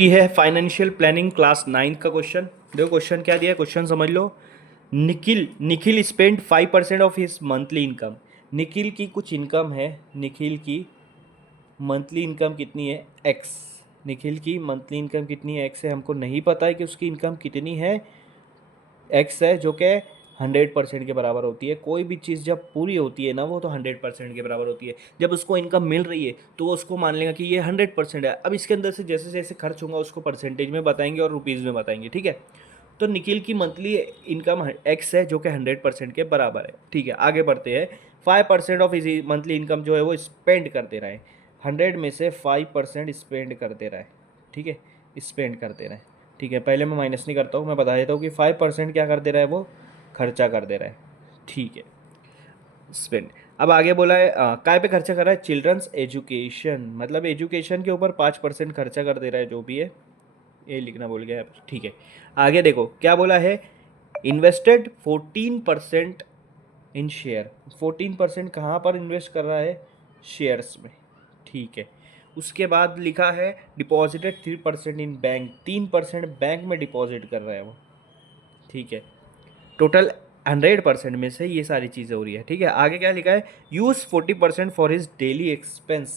ये है financial planning class 9 का क्वेश्चन। देखो क्वेश्चन क्या दिया है, क्वेश्चन समझ लो। Nikhil Nikhil spend 5% of his monthly income. Nikhil की कुछ इनकम है, निखिल की मंथली इनकम कितनी है, एक्स। निखिल की मंथली इनकम कितनी है, एक्स है। हमको नहीं पता है कि उसकी इनकम कितनी है, एक्स है, जो कि 100% के बराबर होती है। कोई भी चीज़ जब पूरी होती है ना, वो तो 100% के बराबर होती है। जब उसको इनकम मिल रही है तो वो उसको मान लेगा कि ये 100% है। अब इसके अंदर से जैसे जैसे खर्च होगा उसको परसेंटेज में बताएंगे और रुपीज़ में बताएंगे, ठीक है। तो निखिल की मंथली इनकम एक्स है, जो कि 100% के बराबर है, ठीक है। आगे बढ़ते हैं। 5% ऑफ इज मंथली इनकम जो है वो स्पेंड कर दे रहा है। 100 में से 5% स्पेंड कर दे रहा है, ठीक है। स्पेंड कर दे रहा है, ठीक है। पहले मैं माइनस नहीं करता हूँ, मैं बता देता हूँ कि 5% क्या कर दे रहा है, वो खर्चा कर दे रहा है, ठीक है। स्पेंड। अब आगे बोला है काय पे खर्चा कर रहा है, चिल्ड्रंस एजुकेशन, मतलब एजुकेशन के ऊपर 5% खर्चा कर दे रहा है, जो भी है। ये लिखना भूल गया, ठीक है। आगे देखो क्या बोला है, इन्वेस्टेड 14% इन शेयर। 14% कहाँ पर इन्वेस्ट कर रहा है, शेयर्स में, ठीक है। उसके बाद लिखा है डिपॉजिटेड 3% इन बैंक। 3% बैंक में डिपॉजिट कर रहा है वो, ठीक है। टोटल 100% में से ये सारी चीज़ें हो रही है, ठीक है। आगे क्या लिखा है, use 40% for his daily expense.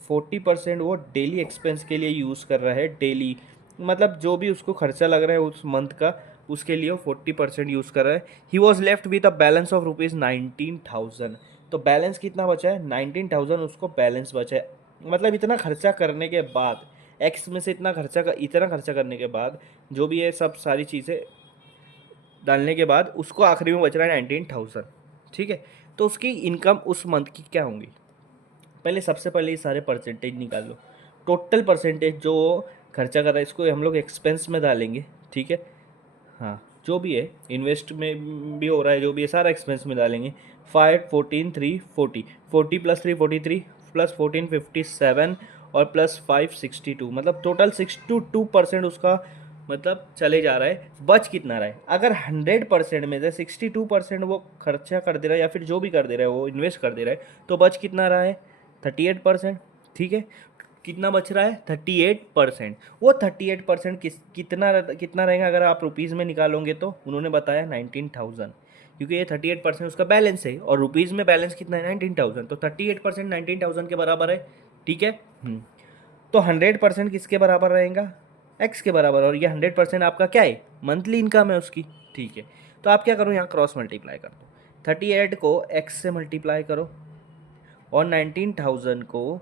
40% वो डेली एक्सपेंस के लिए यूज़ कर रहा है, डेली मतलब जो भी उसको खर्चा लग रहा है उस मंथ का, उसके लिए वो 40% यूज़ कर रहा है। He was left with a balance of ₹19,000। तो बैलेंस कितना बचा है, 19,000 उसको बैलेंस बचा है। मतलब इतना खर्चा करने के बाद, एक्स में से इतना खर्चा करने के बाद, जो भी है सब सारी चीज़ें डालने के बाद उसको आखिरी में बच रहा है 19,000, ठीक है। तो उसकी इनकम उस मंथ की क्या होंगी, पहले सबसे पहले ये सारे परसेंटेज निकाल लो। टोटल परसेंटेज जो खर्चा कर रहा है इसको हम लोग एक्सपेंस में डालेंगे, ठीक है। हाँ, जो भी है इन्वेस्ट में भी हो रहा है, जो भी है सारा एक्सपेंस में डालेंगे। 5 14 3 40, 40 प्लस 3 43, प्लस 14 57, और प्लस 5 62, मतलब टोटल 62% उसका मतलब चले जा रहा है। बच कितना रहा है, अगर 100% में से 62% वो खर्चा कर दे रहा है या फिर जो भी कर दे रहा है वो इन्वेस्ट कर दे रहा है, तो बच कितना रहा है, 38%, ठीक है। कितना बच रहा है, 38%। वो 38% कितना कितना रहेगा अगर आप रुपीज़ में निकालोगे, तो उन्होंने बताया 19,000, क्योंकि ये 38% उसका बैलेंस है और रुपीज़ में बैलेंस कितना है, 19,000। तो 38% 19,000 के बराबर है, ठीक है। तो 100% किसके बराबर रहेगा, एक्स के बराबर। और ये 100% आपका क्या है, मंथली इनकम है उसकी, ठीक है। तो आप क्या करो, यहाँ क्रॉस मल्टीप्लाई कर दो। 38 को एक्स से मल्टीप्लाई करो और 19,000 को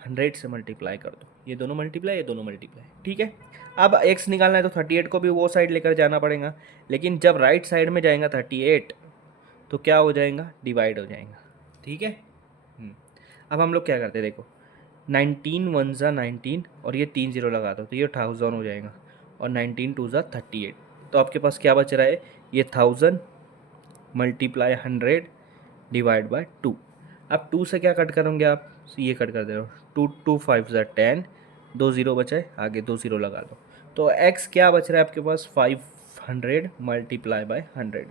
100 से मल्टीप्लाई कर दो। ये दोनों मल्टीप्लाई, ये दोनों मल्टीप्लाई, ठीक है। अब एक्स निकालना है तो 38 को भी वो साइड लेकर जाना पड़ेगा, लेकिन जब राइट साइड में जाएगा 38 तो क्या हो जाएगा, डिवाइड हो जाएगा, ठीक है। अब हम लोग क्या करते हैं, देखो 19 1 ज़ा 19 और ये 3 0 लगा दो तो ये 1000 हो जाएगा, और 19 2 ज़ा 38। तो आपके पास क्या बच रहा है, ये 1000 मल्टीप्लाई 100 डिवाइड बाय 2। अब 2 से क्या कट करोगे आप, ये कट कर दे रहे हो, 2 2 5 ज़ा 10, 2 0 बचा है, आगे 2 0 लगा लो। तो x क्या बच रहा है आपके पास, 500 मल्टीप्लाई बाय 100।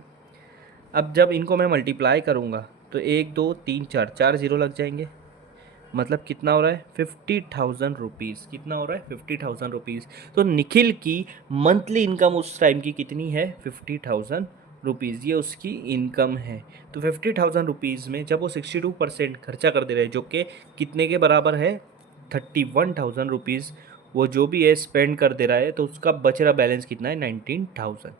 अब जब इनको मैं मल्टीप्लाई करूँगा तो 1 2 3 4 4 0 लग जाएंगे, मतलब कितना हो रहा है, 50,000 रुपीज़। कितना हो रहा है, 50,000 रुपीज़। तो निखिल की मंथली इनकम उस टाइम की कितनी है, 50,000 रुपीज़, ये उसकी इनकम है। तो 50,000 रुपीज़ में जब वो 62% खर्चा कर दे रहे हैं, जो कि कितने के बराबर है, 31,000 रुपीज़, वो जो भी है स्पेंड कर दे रहा है, तो उसका बच रहा बैलेंस कितना है, 19,000।